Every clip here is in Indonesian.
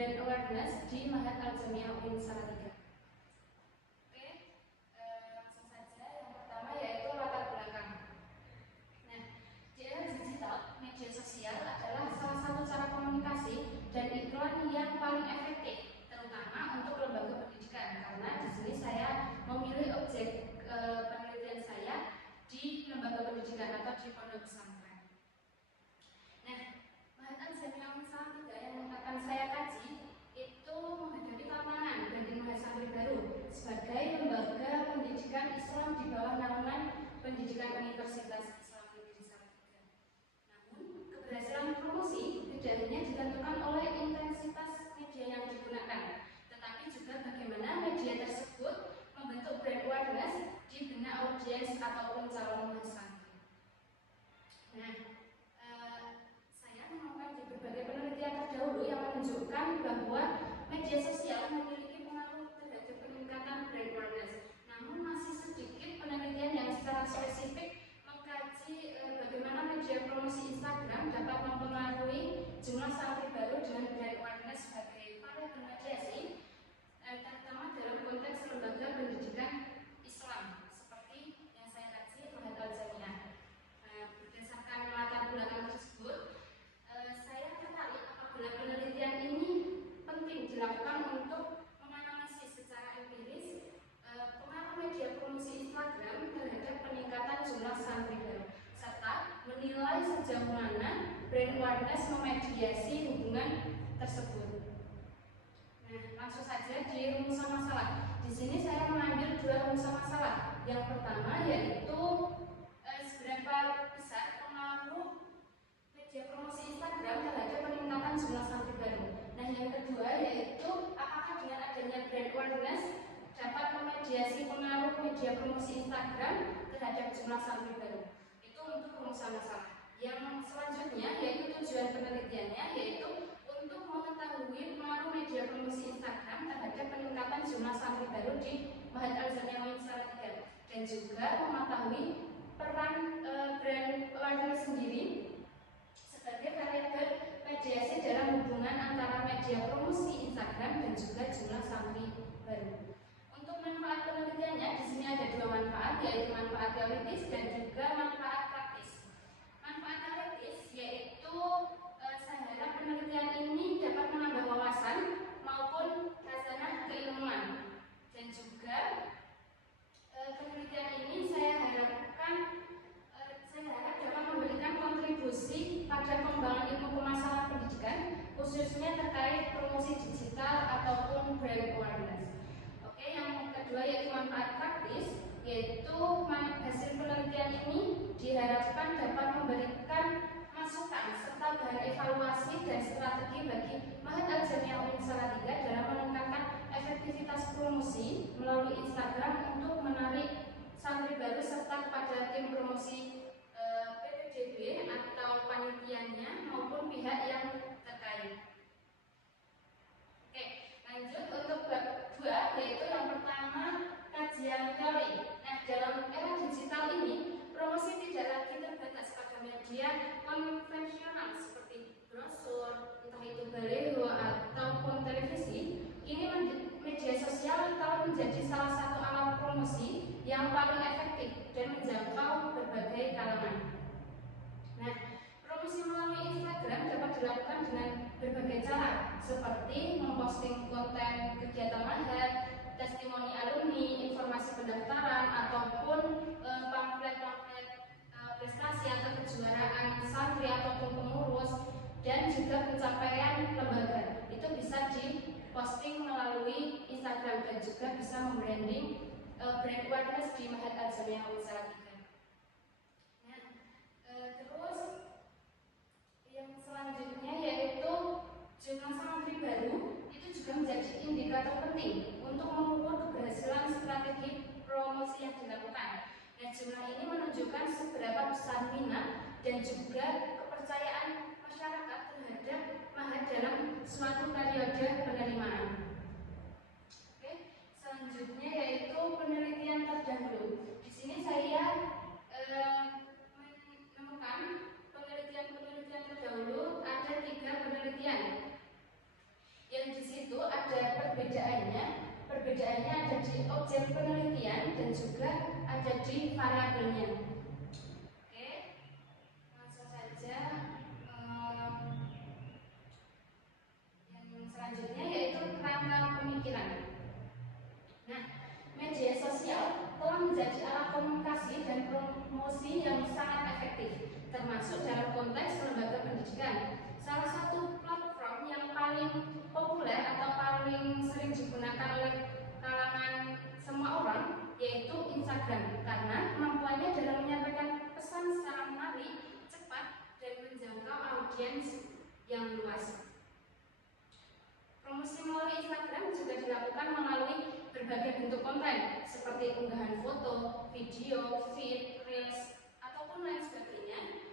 brand awareness di Mahat Al-Jamiah UIN Salatiga. Oke, langsung saja. Yang pertama yaitu latar belakang. Nah, di era digital, media sosial adalah salah satu cara komunikasi dan iklan yang paling efektif, terutama untuk lembaga pendidikan. Karena di sini saya memilih objek penelitian saya di lembaga pendidikan atau di pondok pesantren. Nah, Mahat Al-Jamiah UIN Salatiga yang akan saya kaji itu menghadapi tantangan bagi mahasiswa baru sebagai lembaga pendidikan Islam di bawah naungan pendidikan Universitas Islam Negeri Salatiga. Namun, keberhasilan promosi tidak hanya ditentukan oleh intensitas media yang digunakan, tetapi juga bagaimana media tersebut membentuk brand awareness di benak audiens ataupun calon mahasiswa. Nah, saya menemukan di berbagai penelitian terdahulu yang menunjukkan bahwa media sosial memiliki pengaruh terhadap peningkatan brand awareness. Namun masih sedikit penelitian yang secara spesifik mengkaji bagaimana media promosi Instagram dapat mempengaruhi jumlah santri baru dengan brand awareness sebagai para bermediasi, terutama dalam konteks lembaga pendidikan Islam seperti yang saya kaji Mahat Al-Jamiah. Berdasarkan latar belakang tersebut, saya tertarik apabila penelitian ini penting dilakukan untuk menganalisis secara empiris pengaruh media promosi Instagram terhadap peningkatan jumlah santri baru, serta menilai sejauh mana brand awareness memediasi hubungan tersebut. Nah, langsung saja di rumusan masalah. Di sini saya mengambil dua rumusan masalah. Yang pertama yaitu seberapa besar pengaruh media promosi Instagram terhadap peningkatan jumlah santri baru. Nah, yang kedua yaitu apakah dengan adanya brand awareness dapat memediasi pengaruh media promosi Instagram terhadap jumlah santri baru. Itu untuk rumusan masalah. Yang selanjutnya yaitu tujuan penelitiannya yaitu untuk mengetahui pengaruh media promosi Instagram terhadap peningkatan jumlah santri baru di Mahat Al-Jamiah UIN Salatiga dan juga mengetahui peran brand awareness sendiri sebagai variabel mediasi dalam hubungan antara media promosi Instagram dan juga jumlah santri baru. Untuk manfaat penelitiannya di sini ada dua manfaat, yaitu manfaat teoritis dan juga manfaat praktis. Manfaat teoritis yaitu saya harap penelitian ini dapat menambah wawasan maupun khazanah keilmuan, dan juga penelitian ini saya harap dapat memberikan kontribusi pada pengembangan ilmu pemasaran pendidikan, khususnya terkait promosi digital ataupun brand awareness. Oke, yang kedua yaitu manfaat praktis, yaitu hasil penelitian ini diharapkan dapat memberikan masukan serta bahan evaluasi dan strategi bagi Mahat Al-Jamiah UIN Salatiga dalam meningkatkan efektivitas promosi melalui Instagram untuk menarik santri baru serta kepada tim promosi PPDB atau panitianya maupun pihak yang terkait. Oke, lanjut untuk bab 2 yaitu yang pertama kajian teori. Nah, dalam era digital ini promosi tidak lagi terbatas pada media konvensional seperti brosur, entah itu baliho ataupun televisi. Kini media sosial telah menjadi salah satu alat promosi yang paling efektif dan menjangkau berbagai kalangan. Nah, promosi melalui Instagram dapat dilakukan dengan berbagai cara, seperti memposting konten kegiatan mahat, testimoni alumni, informasi pendaftaran, ataupun pamflet-pamflet prestasi atau kejuaraan santri ataupun pengurus, dan juga pencapaian lembaga. Itu bisa diposting melalui Instagram dan juga bisa membranding brand awareness di Mahat Al-Jamiah UIN Salatiga. Nah, terus yang selanjutnya yaitu jumlah santri baru itu juga menjadi indikator penting untuk mengukur keberhasilan strategi promosi yang dilakukan. Nah, jumlah ini menunjukkan seberapa besar minat dan juga kepercayaan masyarakat terhadap Mahat dalam suatu periode penerimaan. Oke, selanjutnya yaitu penelitian terdahulu. Di sini saya menemukan penelitian terdahulu ada 3 penelitian yang di variabelnya. Oke, langsung saja. Yang selanjutnya yaitu kerangka pemikiran. Nah, media sosial telah menjadi alat komunikasi dan promosi yang sangat efektif, termasuk dalam konteks lembaga pendidikan. Salah satu platform yang paling populer atau paling sering digunakan oleh kalangan semua orang yaitu Instagram, karena kemampuannya dalam menyampaikan pesan secara menarik, cepat, dan menjangkau audiens yang luas. Promosi melalui Instagram juga dilakukan melalui berbagai bentuk konten seperti unggahan foto, video, feed, reels, ataupun lain sebagainya.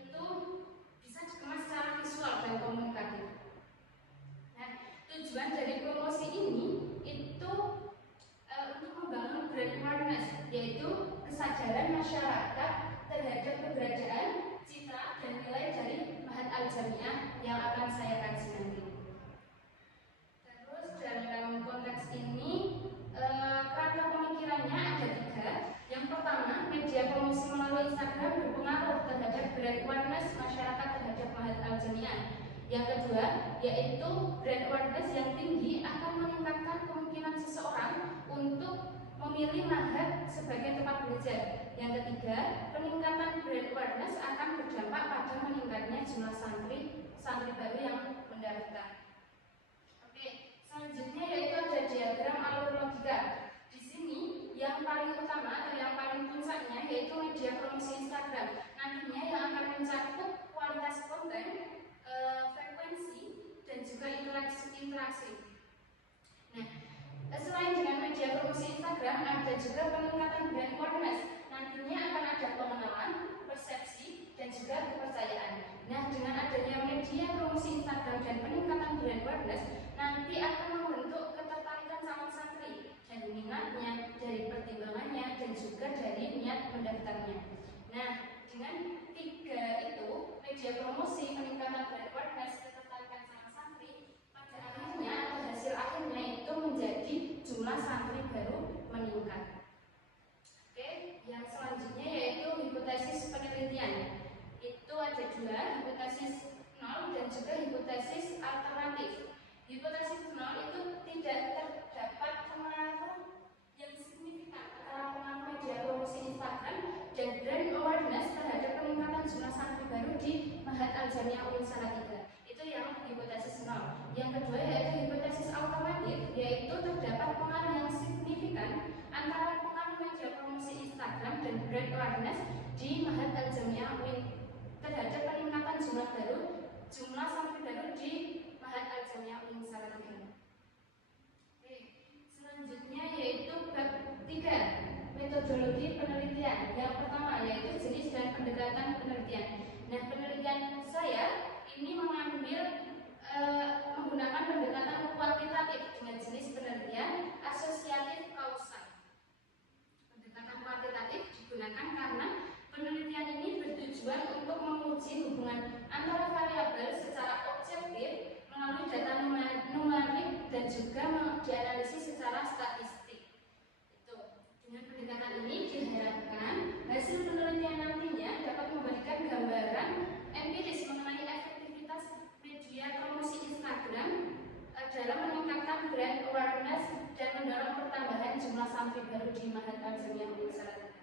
Itu bisa dikemas secara visual dan komunikatif. Nah, tujuan dari promosi ini itu untuk membangun brand awareness, yaitu kesadaran masyarakat terhadap keberadaan, citra, dan nilai dari Mahat Al-Jamiah yang akan saya kaji nanti. Terus dalam konteks ini kerangka pemikirannya ada 3. Yang pertama, media promosi melalui Instagram berpengaruh terhadap brand awareness masyarakat terhadap Mahat Al-Jamiah. Yang kedua, yaitu brand awareness yang tinggi akan meningkatkan kemungkinan seseorang untuk memilih Mahat sebagai tempat belajar. Yang ketiga, peningkatan brand awareness akan berdampak pada meningkatnya jumlah santri baru yang mendaftar. Oke, selanjutnya yaitu ada diagram alur logika. Di sini yang paling utama atau yang paling puncaknya yaitu media promosi Instagram. Nantinya yang akan mencakup kualitas konten, frekuensi, dan juga interaksi. Nah, selain dengan media promosi Instagram, ada juga peningkatan brand awareness. Nantinya akan ada pengenalan, persepsi, dan juga kepercayaan. Nah, dengan adanya media promosi Instagram dan peningkatan brand awareness, nanti akan membentuk ketertarikan calon santri dari minatnya, dari pertimbangannya, dan juga dari niat mendaftarnya. Nah, dengan 3 itu, media promosi, peningkatan brand awareness, ketertarikan calon santri, pada akhirnya atau hasil akhirnya itu menjadi jumlah santri baru meningkat. Oke, yang selanjutnya yaitu hipotesis penelitian. Itu ada 2, hipotesis 0 dan juga hipotesis alternatif. Hipotesis 0 itu tidak terdapat pengaruh yang signifikan antara pengaruh media promosi Instagram dan brand awareness terhadap peningkatan jumlah santri baru di Mahat Al-Jamiah UIN Salatiga. Itu yang hipotesis 0. Yang kedua yaitu hipotesis alternatif, yaitu terdapat pengaruh yang signifikan antara pengaruh media promosi Instagram dan brand awareness di Mahat Al-Jamiah UIN terhadap peningkatan jumlah santri baru di Mahat Al-Jamiah UIN Salatiga. Oke, selanjutnya yaitu bab 3, metodologi penelitian. Yang pertama yaitu jenis dan pendekatan penelitian. Nah, penelitian saya ini mengambil menggunakan pendekatan kuantitatif dengan jenis penelitian asosiatif kausal. Pendekatan kuantitatif digunakan karena penelitian ini bertujuan untuk menguji hubungan antara variabel secara objektif melalui data numerik dan juga dianalisis secara statistik. Itu. Dengan pendekatan ini diharapkan hasil penelitian nantinya dapat memberikan gambaran empiris mengenai efektivitas media promosi Instagram dalam meningkatkan brand awareness dan mendorong pertambahan jumlah santri baru di Mahat Al-Jamiah UIN Salatiga.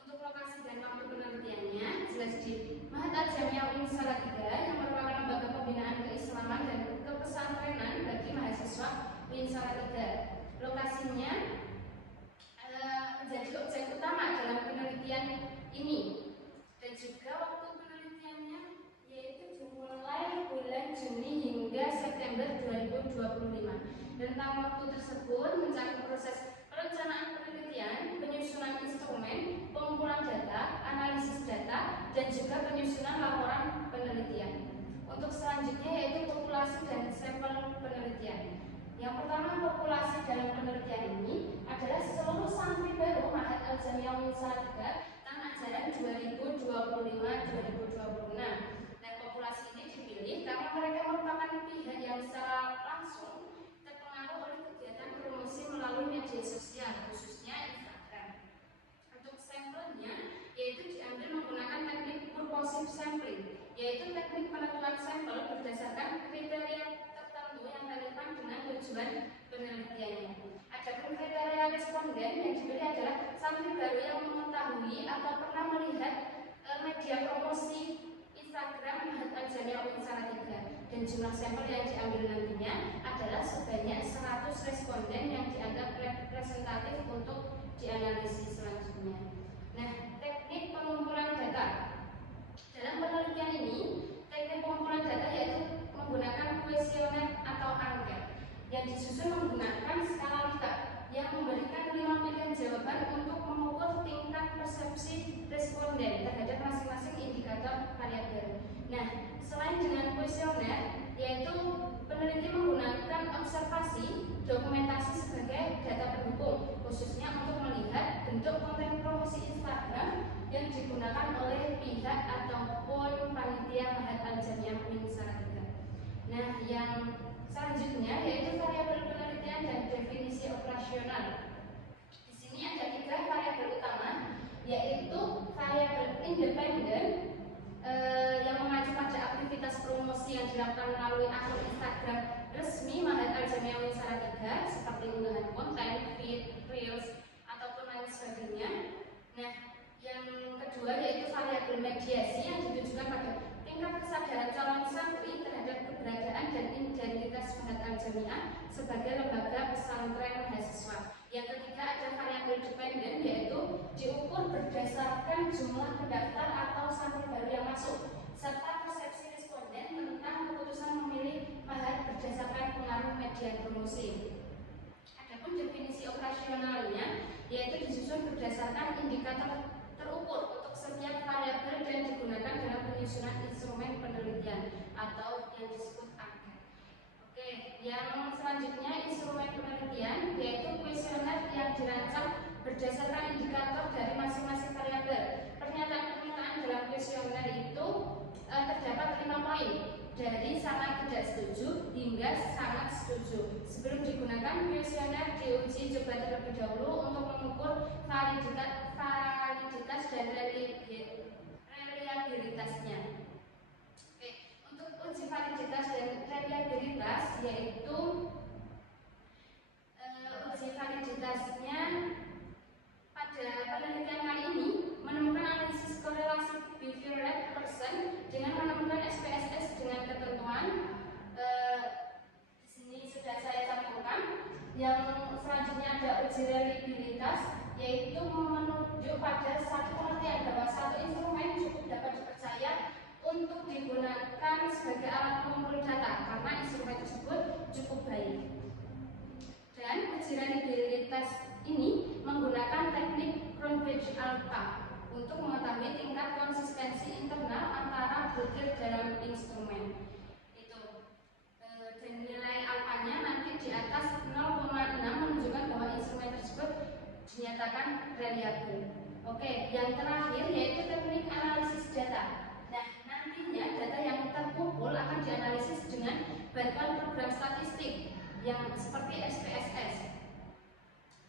Untuk lokasi dan waktu penelitiannya jelas di Mahat Al-Jamiah UIN Salatiga yang merupakan lembaga pembinaan keislaman dan kepesantrenan bagi mahasiswa UIN Salatiga. Lokasinya menjadi objek utama dalam penelitian ini, dan juga waktu penelitiannya yaitu dimulai bulan Juni hingga September 2025. Rentang waktu tersebut mencakup proses perencanaan penelitian, penyusunan instrumen, pengumpulan data, analisis data, dan juga penyusunan laporan penelitian. Untuk selanjutnya yaitu populasi dan sampel penelitian. Yang pertama, populasi dalam penelitian ini adalah seluruh santri baru Mahat Al-Jamiah UIN Salatiga tahun ajaran 2025-2026. Dan populasi ini dipilih karena mereka merupakan pihak yang secara langsung terpengaruh oleh kegiatan promosi melalui media sosial, khususnya Instagram. mengetahui atau pernah melihat media promosi Instagram Mahat Al-Jamiah UIN Salatiga, dan jumlah sampel yang diambil nantinya adalah sebanyak 100 responden yang dianggap representatif untuk dianalisis selanjutnya. Nah, teknik pengumpulan data. Dalam penelitian ini, teknik pengumpulan data yaitu menggunakan kuesioner atau angket yang disusun menggunakan skala Likert yang memberikan 5 pilihan jawaban untuk mengukur tingkat persepsi responden terhadap masing-masing indikator variabel. Nah, selain dengan kuesioner, yaitu peneliti menggunakan observasi, dokumentasi sebagai data pendukung, khususnya untuk melihat bentuk konten promosi Instagram yang digunakan oleh pihak ataupun panitia Mahat Al-Jamiah UIN Salatiga. Nah, yang selanjutnya yaitu variabel penelitian dan definisi operasional. Di sini ada 3 variabel utama, yaitu variabel independen yang mengacu pada aktivitas promosi yang dilakukan melalui akun Instagram resmi Mahat Al-Jamiah UIN Salatiga seperti unggahan konten, feed, reels, ataupun lain sebagainya. Nah, yang kedua yaitu variabel mediasi yang ditujukan pada tingkat kesadaran calon santri terhadap keberadaan dan identitas Mahat Al-Jamiah sebagai lembaga pesantren mahasiswa. Yang ketiga ada variabel dependen, yaitu diukur berdasarkan jumlah pendaftar atau santri baru yang masuk serta persepsi responden tentang keputusan memilih Mahat berdasarkan pengaruh media promosi. Adapun definisi operasionalnya yaitu disusun berdasarkan indikator terukur untuk setiap variabel dan digunakan dalam penyusunan instrumen penelitian atau yang disebut angket. Oke, yang selanjutnya instrumen penelitian yaitu kuesioner yang dirancang berdasarkan indikator dari masing-masing variabel. Pernyataan-pernyataan dalam kuesioner itu terdapat 5 poin, dari sangat tidak setuju hingga sangat setuju. Sebelum digunakan, kuesioner diuji coba terlebih dahulu untuk mengukur validitas dan reliabilitasnya. Oke, untuk uji validitas dan reliabilitas yaitu uji validitasnya pada penelitian kali ini menemukan analisis korelasi behavior rate person dengan menemukan SPSS dengan ketentuan di sini sudah saya cantumkan. Yang selanjutnya ada uji reliabilitas, yaitu menunjuk pada satu pengertian bahwa satu instrumen cukup dapat dipercaya untuk digunakan sebagai alat pengumpul data karena instrumen tersebut cukup baik. Dan uji reliabilitas ini menggunakan teknik Cronbridge Alpha untuk mengetahui tingkat konsistensi internal antara butir dalam instrumen. Dan nilai alfanya nanti di atas 0,6 menunjukkan bahwa instrumen tersebut dinyatakan reliabel. Oke, yang terakhir yaitu teknik analisis data. Nah, nantinya data yang terkumpul akan dianalisis dengan bantuan program statistik yang seperti SPSS.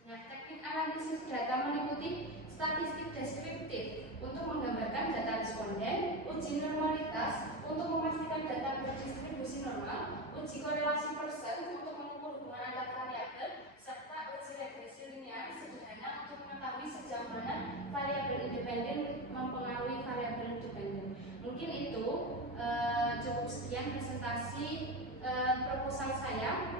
Nah, teknik analisis data meliputi statistik deskriptif untuk menggambarkan data responden, uji normalitas untuk memastikan data berdistribusi normal, uji korelasi person untuk mengukur hubungan antar variabel, serta uji regresi linear sederhana untuk mengetahui sejauh mana variabel independen mempengaruhi variabel dependen. Mungkin itu cukup sekian presentasi proposal saya.